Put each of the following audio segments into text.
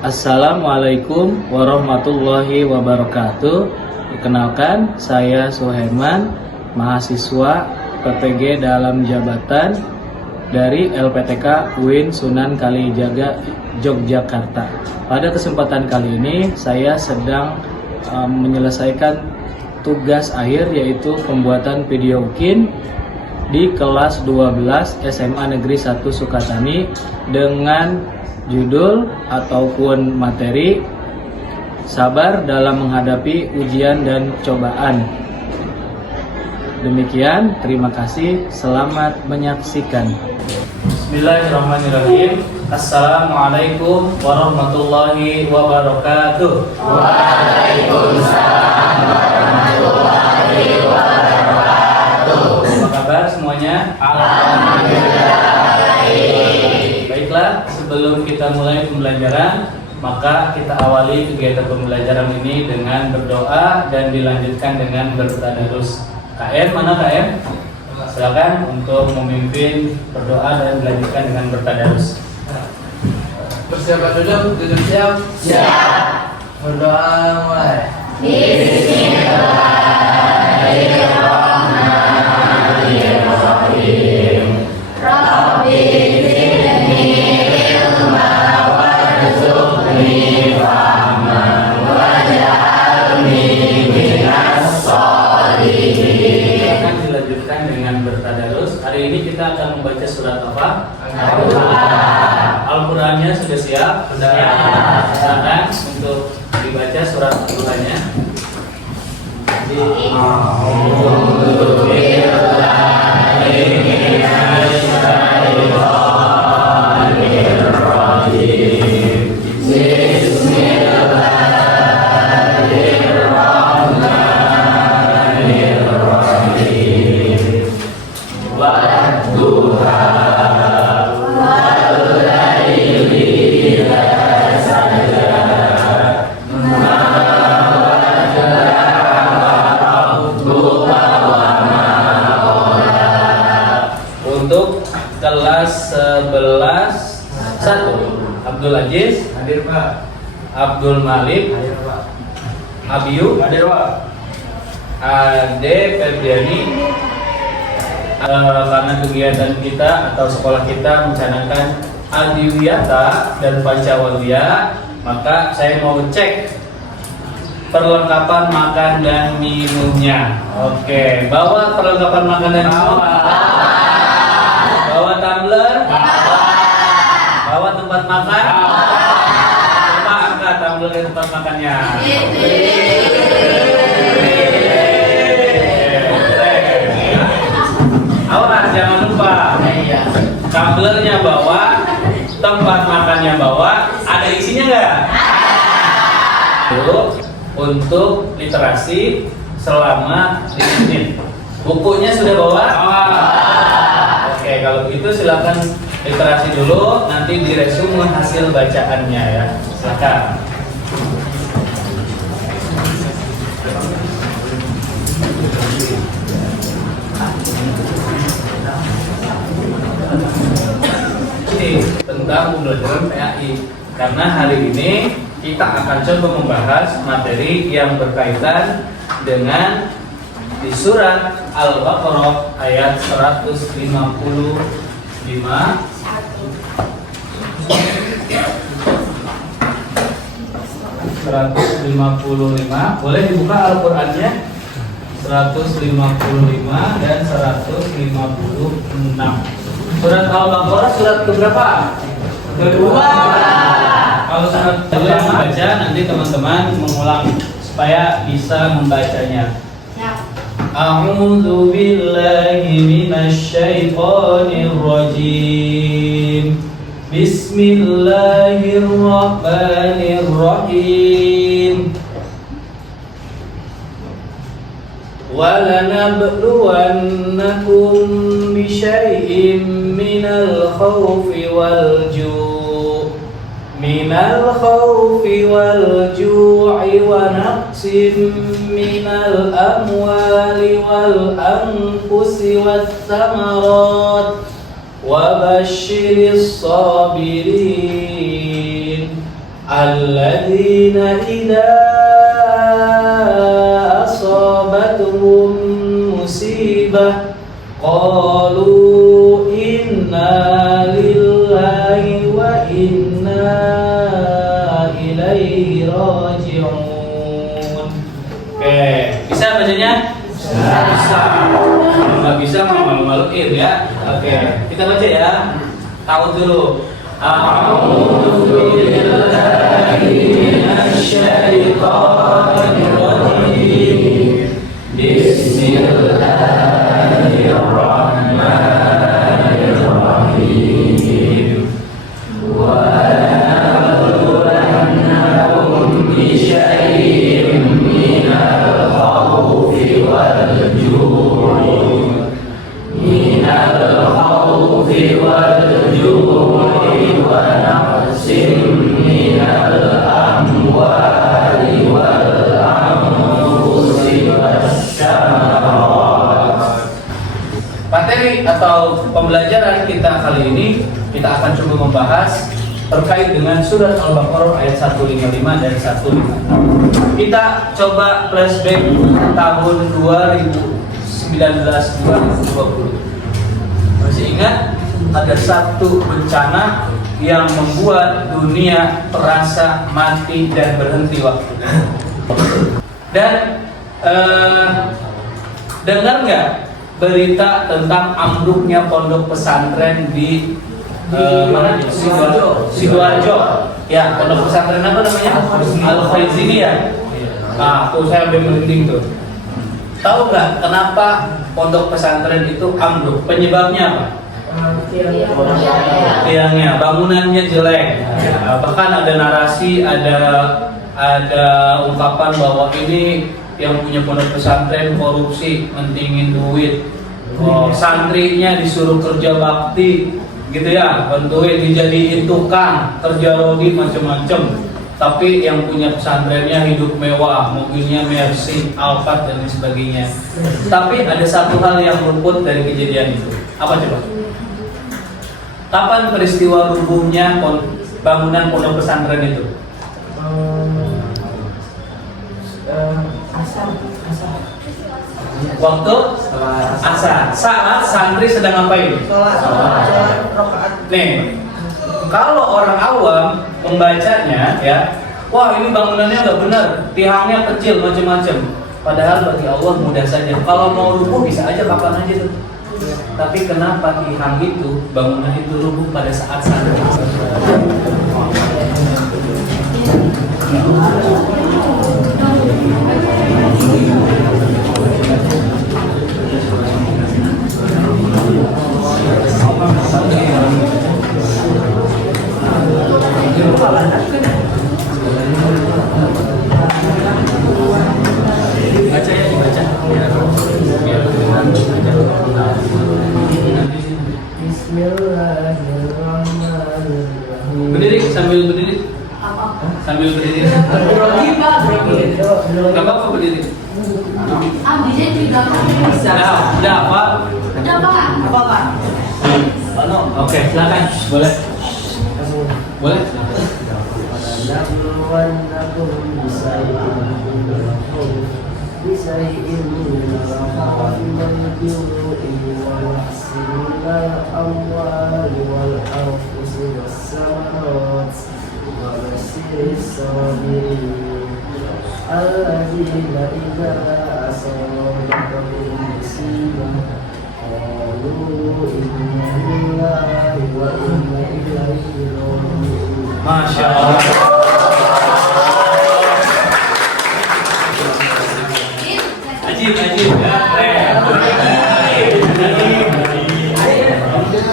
Assalamualaikum warahmatullahi wabarakatuh. Perkenalkan, saya Suherman, mahasiswa PPG dalam jabatan dari LPTK UIN Sunan Kalijaga, Yogyakarta. Pada kesempatan kali ini, saya sedang menyelesaikan tugas akhir, yaitu pembuatan video UKIN di kelas 12 SMA Negeri 1 Sukatani dengan judul ataupun materi sabar dalam menghadapi ujian dan cobaan. Demikian, terima kasih, selamat menyaksikan. Bismillahirrahmanirrahim. Assalamualaikum warahmatullahi wabarakatuh. Waalaikumsalam warahmatullahi wabarakatuh. Apa kabar semuanya? Alhamdulillah baik. Baiklah, sebelum kita mulai pembelajaran, maka kita awali kegiatan pembelajaran ini dengan berdoa dan dilanjutkan dengan bertadarus. KM, mana KM? Silakan untuk memimpin berdoa dan dilanjutkan dengan bertadarus. Persiapan duduk siap? Siap. Berdoa mulai. Bismillahirrahmanirrahim. Rabbi zidni ilma warzuqni fahman waj'alni minas sholihin. Akan dilanjutkan dengan bertadarus. Hari ini kita akan membaca surat apa? Al-Qurannya sudah siap? Sudah. Silakan untuk dibaca surat Al-Qurannya. Untuk kelas 11 1 Abdul Aziz Hadir Pak. Abdul Malik Hadir Pak. Abiyu Hadir Pak. Ade Febriani. Karena kegiatan kita atau sekolah kita mencanangkan Adiwiyata dan Pancawalya, maka saya mau cek perlengkapan makan dan minumnya. Oke, bawa perlengkapan makan dan minum. Bawa tumbler. Bawa tempat makan. Coba angkat tumbler dan tempat makannya. Awas, jangan lupa. Tumblernya bawa, tempat makannya bawa. Ada isinya nggak? Dulu untuk literasi selama 5 menit. Bukunya sudah bawa? Oke, kalau begitu silakan literasi dulu, nanti diresume hasil bacaannya ya. Silakan. Ini tentang pembelajaran PAI, karena hari ini kita akan coba membahas materi yang berkaitan dengan di surat Al-Baqarah ayat 155. Boleh dibuka Al-Qur'annya? 155 dan 156. Surat Al-Baqarah surat keberapa? Kedua. Kalau surat kedua membaca, nanti teman-teman mengulang supaya bisa membacanya. A'udzu billahi minasy syaithanir rajim. Bismillahirrahmanirrahim. وَلَنَبْلُوَنَّكُمْ بِشَيْءٍ مِّنَ الْخَوْفِ وَالْجُوعِ وَنَقْصٍ مِّنَ الْأَمْوَالِ وَالْأَنفُسِ وَالثَّمَرَاتِ وَبَشِّرِ الصَّابِرِينَ Alladzina idza asabatuhum musibah qalu inna lillahi wa inna ilaihi raji'un. Oke, bisa bacanya? Bisa. Kalau nggak bisa malu-maluin ya. Oke, kita baca ya. Tahu dulu. A'udzu billahi minasyaitonir rajim. Bismillahirrahmanirrahim. Wa nabluwannakum bi syai'in minal khawfi wal ju'i minal khawfi wal ju'i wa naqsin minal amwali wal anfusi wasyamarat. Materi atau pembelajaran kita kali ini kita akan coba membahas terkait dengan surat Al-Baqarah ayat 155 dan 156. Kita coba flashback tahun 2019-2020. Masih ingat ada satu bencana yang membuat dunia terasa mati dan berhenti waktu. Dan dengar nggak berita tentang ambruknya pondok pesantren di mana? Sidoarjo. Ya, pondok pesantren apa namanya? Al-Faizini ya. Nah, tuh saya sampai merinding tuh. Tahu nggak kenapa pondok pesantren itu ambruk? Penyebabnya apa? Tiangnya, bangunannya jelek. Bahkan ada narasi, ada ungkapan bahwa ini yang punya pondok pesantren korupsi, mentingin duit. Santrinya disuruh kerja bakti, gitu ya, bantuin dijadiin tukang, kerja rodi macam-macam. Tapi yang punya pesantrennya hidup mewah, mobilnya Mercy, Alphard dan lain sebagainya. Tapi ada satu hal yang luput dari kejadian itu. Apa coba? Kapan peristiwa rubuhnya bangunan pondok pesantren itu? Waktu asar. Saat santri sedang ngapain? Nih, kalau orang awam membacanya ya, wah ini bangunannya nggak benar, tiangnya kecil macam-macam. Padahal bagi Allah mudah saja. Kalau mau rubuh bisa aja kapan aja tuh. Tapi kenapa tiang itu, bangunan itu rubuh pada saat santri? Baca ya, dibaca. Bismillahirrahmanirrahim. Berdiri, sambil berdiri. Sambil berdiri. Gak apa-apa berdiri. Bisa di belakang bisa. Udah apa? Udah apa? Oke, silakan. Boleh. Boleh. Masya Allah. Ajib ya.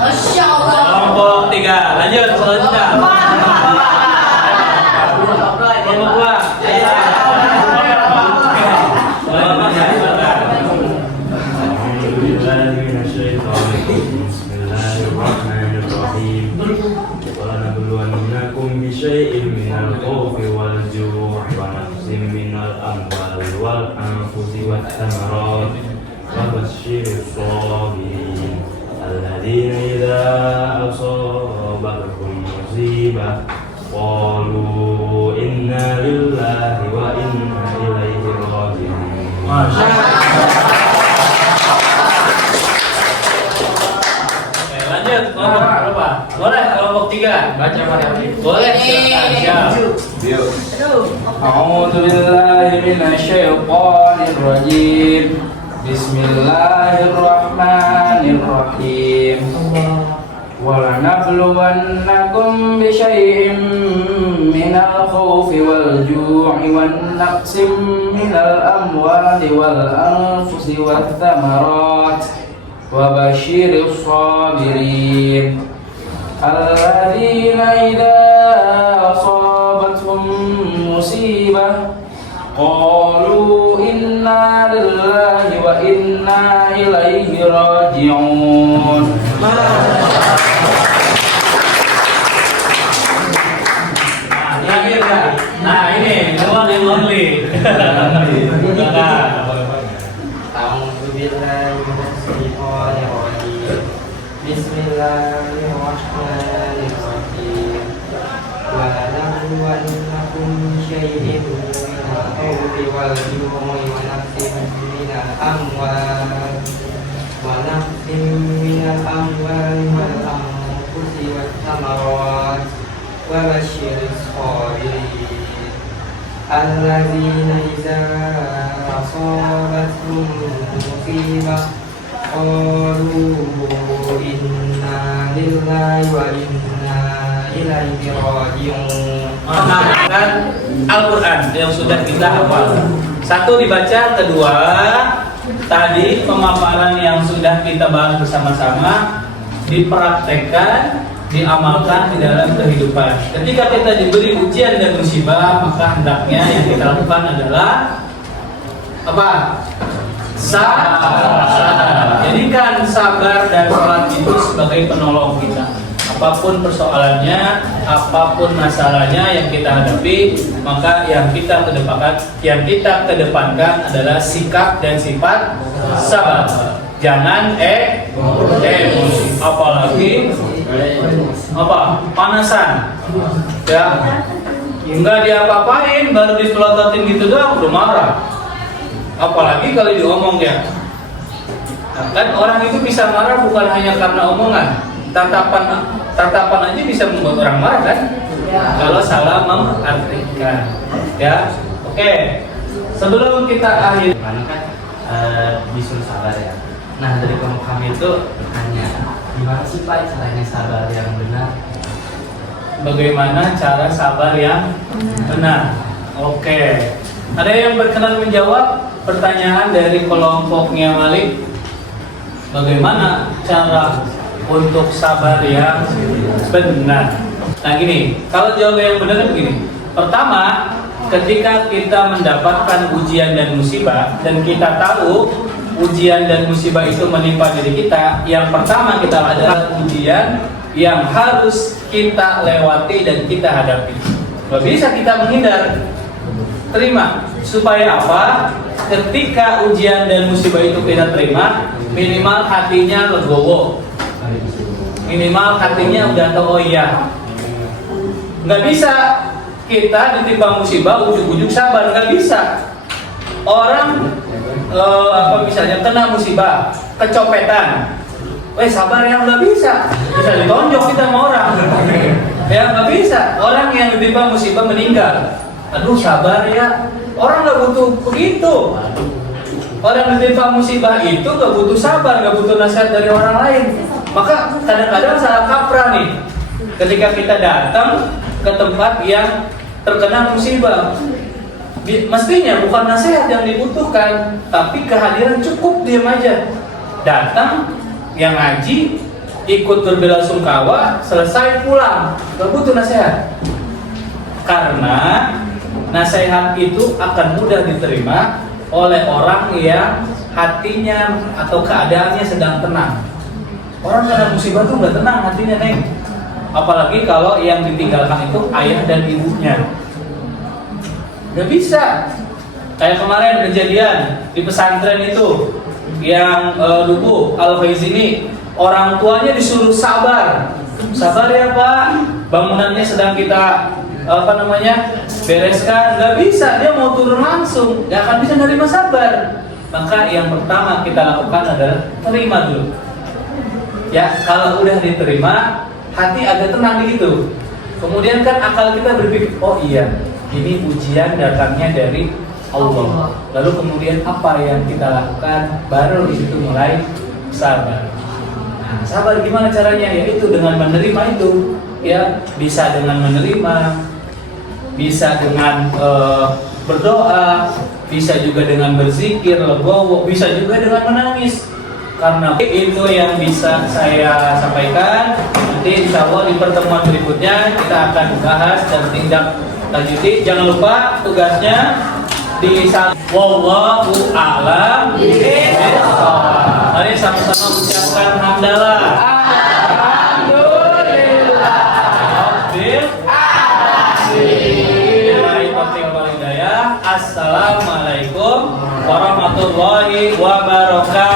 Masya Allah. Kelompok 3, lanjut selanjutnya. Kelompok 2. Bismillahirrahmanirrahim. Wa nabluwannakum bi syai'in minal khawfi wal ju'i wa naqsin minal amwali wal anfusi wath thamarat wa basyyiris sabirin alladzina idza asabatuhum musibah qalu Oke, lanjut kelompok berapa? Boleh kelompok 3. Baca Maryam. Boleh. Siap. Yuk. A'udzu billahi minasyaitonir rajim. Bismillahirrahmanirrahim. وَلَنَبْلُوَنَّكُمْ بِشَيْءٍ مِّنَ الْخَوْفِ وَالْجُوعِ وَالنَّقْصٍ مِّنَ الْأَمْوَالِ وَالْأَنفُسِ وَالثَّمَرَاتِ وَبَشِّرِ الصَّابِرِينَ الَّذِينَ إِذَا أَصَابَتْهُم مُّصِيبَةٌ قَالُوا إِنَّا لِلَّهِ وَإِنَّا إِلَيْهِ رَاجِعُونَ. Nah ini one and only. A'udzu billahi minasyaitonir rajim. Bismillahirrahmanirrahim. Wa lanabluwannakum bisyai'in minal khawfi wal ju'i wa naqsin minal amwali wal anfusi wath thamarat wa basyiris sabirin. Alladzina idza asabathum musibah qalu inna lillahi wa inna ilaihi raji'un. Mengamalkan Al-Quran yang sudah kita hafal. Satu dibaca, kedua tadi pemaparan yang sudah kita bahas bersama-sama dipraktekkan, diamalkan di dalam kehidupan. Ketika kita diberi ujian dan musibah, maka hendaknya yang kita lakukan adalah apa? Sabar. Jadikan sabar dan sholat itu sebagai penolong kita. Apapun persoalannya, apapun masalahnya yang kita hadapi, maka yang kita kedepankan adalah sikap dan sifat sabar. Jangan emosi, apalagi panasan, ya. Enggak diapa-apain, baru dipelototin gitu doang udah marah. Apalagi kalau diomong ya. Kan orang itu bisa marah bukan hanya karena omongan. Tatapan aja bisa membuat orang marah kan? Ya. Kalau salah mengartikan. Ya. Oke. Sebelum kita akhir Mana kan disuruh sabar ya. Nah dari kelompok kami itu bertanya, gimana sih Pak caranya sabar yang benar? bagaimana cara sabar yang benar. Oke. Ada yang berkenan menjawab pertanyaan dari kelompoknya Malik? Bagaimana cara untuk sabar yang benar? Nah gini, kalau jawab yang benar begini. Pertama, ketika kita mendapatkan ujian dan musibah dan kita tahu ujian dan musibah itu menimpa diri kita, yang pertama kita adalah ujian yang harus kita lewati dan kita hadapi. Gak bisa kita menghindar. Terima. Supaya apa? Ketika ujian dan musibah itu kita terima, minimal hatinya legowo. Minimal hatinya udah tahu, oh iya. Nggak bisa kita ditimpa musibah ujuk-ujuk sabar, nggak bisa. Orang misalnya kena musibah, kecopetan, sabar ya, nggak bisa. Bisa ditonjok kita sama orang. Ya nggak bisa. Orang yang ditimpa musibah meninggal, aduh sabar ya. Orang nggak butuh begitu. Orang yang ditimpa musibah itu nggak butuh sabar, nggak butuh nasihat dari orang lain. Maka kadang-kadang salah kaprah nih. Ketika kita datang ke tempat yang terkena musibah, mestinya bukan nasihat yang dibutuhkan, tapi kehadiran cukup, diam aja. Datang, yang ngaji, ikut berbelasungkawa, selesai pulang, gak butuh nasihat. Karena nasihat itu akan mudah diterima oleh orang yang hatinya atau keadaannya sedang tenang. Orang kena musibah tuh gak tenang hatinya, Neng. Apalagi kalau yang ditinggalkan itu ayah dan ibunya. Gak bisa. Kayak kemarin kejadian di pesantren itu yang Lubu Al-Faiz ini, orang tuanya disuruh sabar. Sabar ya Pak, bangunannya sedang kita bereskan. Gak bisa, dia mau turun langsung, gak akan bisa nerima sabar. maka yang pertama kita lakukan adalah terima dulu. Ya, kalau udah diterima, hati agak tenang gitu. Kemudian kan akal kita berpikir, oh iya, ini ujian datangnya dari Allah. Lalu kemudian apa yang kita lakukan? Baru di situ mulai sabar. Nah, sabar gimana caranya? Yaitu dengan menerima itu. Ya, bisa dengan menerima, bisa dengan berdoa, bisa juga dengan berzikir, legowo, bisa juga dengan menangis. Karena itu yang bisa saya sampaikan. Nanti insya Allah di pertemuan berikutnya kita akan bahas dan tindak lanjuti. Jangan lupa tugasnya di wallahu a'lam bishawab. Mari sama-sama ucapkan hamdalah. Assalamualaikum warahmatullahi wabarakatuh.